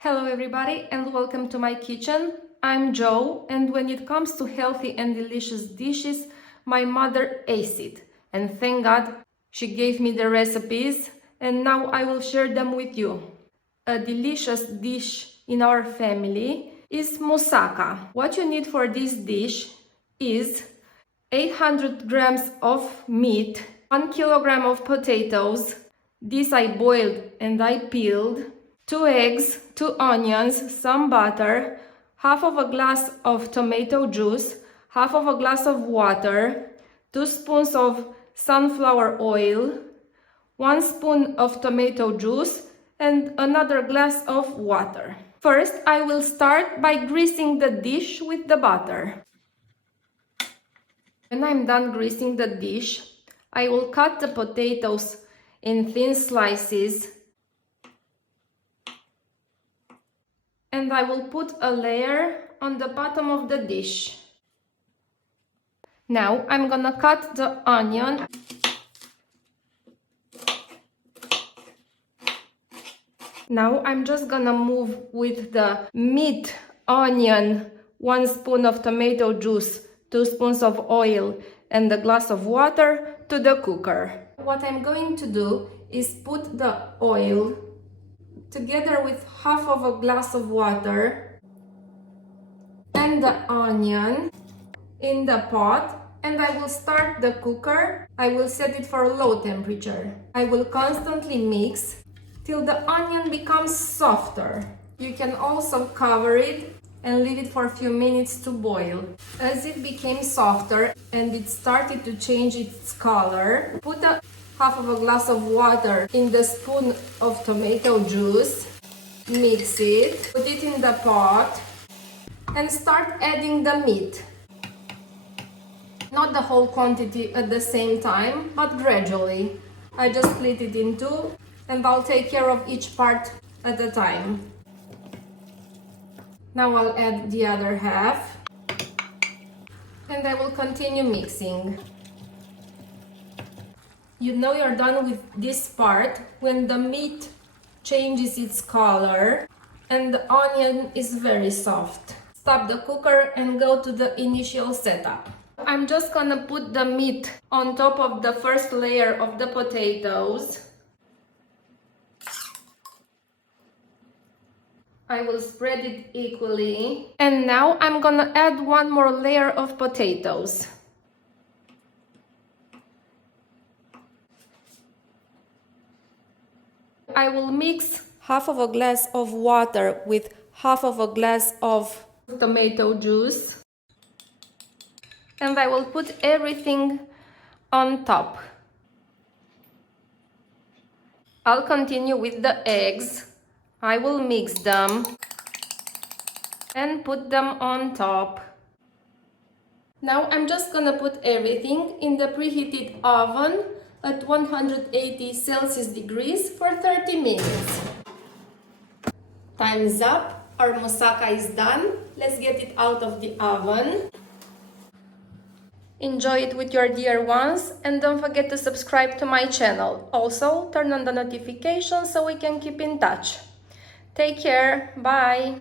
Hello everybody and welcome to my kitchen. I'm Jo, and when it comes to healthy and delicious dishes, my mother aced it. And thank God she gave me the recipes and now I will share them with you. A delicious dish in our family is moussaka. What you need for this dish is 800 grams of meat, 1 kilogram of potatoes. This I boiled and I peeled. 2 eggs, 2 onions, some butter, half of a glass of tomato juice, half of a glass of water, 2 spoons of sunflower oil, 1 spoon of tomato juice, and another glass of water. First, I will start by greasing the dish with the butter. When I'm done greasing the dish, I will cut the potatoes in thin slices. And I will put a layer on the bottom of the dish. Now I'm gonna cut the onion. Now I'm just gonna move with the meat, onion, 1 spoon of tomato juice, 2 spoons of oil, and a glass of water to the cooker. What I'm going to do is put the oil together with half of a glass of water and the onion in the pot, and I will start the cooker. I will set it for low temperature. I will constantly mix till the onion becomes softer. You can also cover it and leave it for a few minutes to boil. As it became softer and it started to change its color, put half of a glass of water in the spoon of tomato juice, mix it, put it in the pot, and start adding the meat. Not the whole quantity at the same time, but gradually. I just split it in two, and I'll take care of each part at a time. Now I'll add the other half, and I will continue mixing. You know you're done with this part when the meat changes its color and the onion is very soft. Stop the cooker and go to the initial setup. I'm just gonna put the meat on top of the first layer of the potatoes. I will spread it equally. And now I'm gonna add 1 more layer of potatoes. I will mix half of a glass of water with half of a glass of tomato juice. And I will put everything on top. I'll continue with the eggs. I will mix them and put them on top. Now I'm just gonna put everything in the preheated oven at 180 Celsius degrees for 30 minutes. Time's up. Our moussaka is done. Let's get it out of the oven. Enjoy it with your dear ones and don't forget to subscribe to my channel. Also, turn on the notifications so we can keep in touch. Take care. Bye.